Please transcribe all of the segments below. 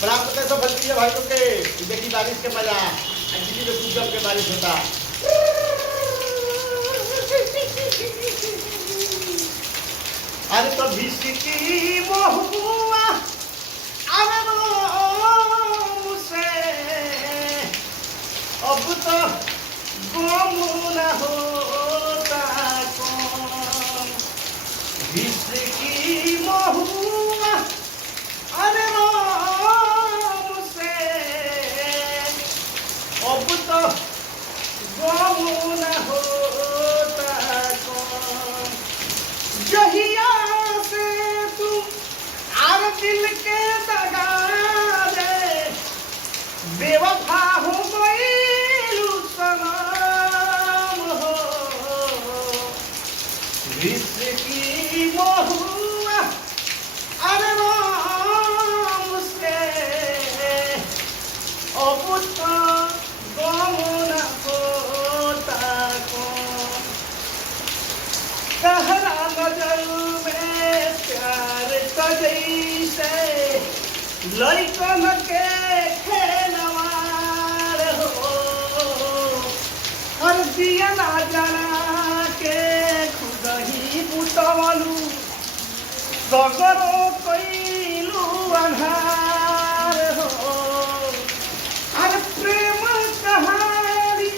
प्राप्त करते सब भतीजे भाई लोग के देखी बारिश के मजा दिल्ली में खूब जम के बारिश होता। अरे तो भिसकी महुआ अरे मुझसे अब तो गम न होता कौन। भिसकी महुआ अरे मुझसे अब तो गम न होता कौन। जहिया से तुम आर दिल के दगा दे बेवफा हो गई सनम हो। भिसकी महुआ अरे मुझसे अब तो गम न होता कौन। कहरा नजर में प्यार तो जैसे लड़कन के खेलवार हो। हर दिया ना जला के खुद ही पुतवलू सगरो कैलू अन्हार हो। अरे प्रेम कहानी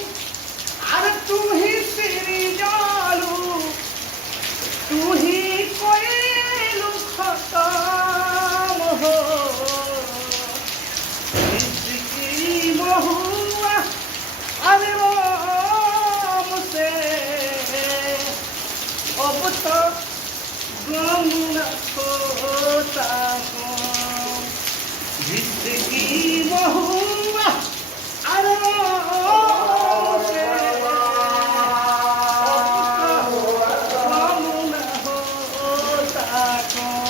अरे तुम ही सिरी जालू तू ही कोई खत्म हो। इसकी महुआ अरे मुझसे अब तो गम न होता कौन। इसकी महुआ अरे मुझसे अब तो गम न होता कौन।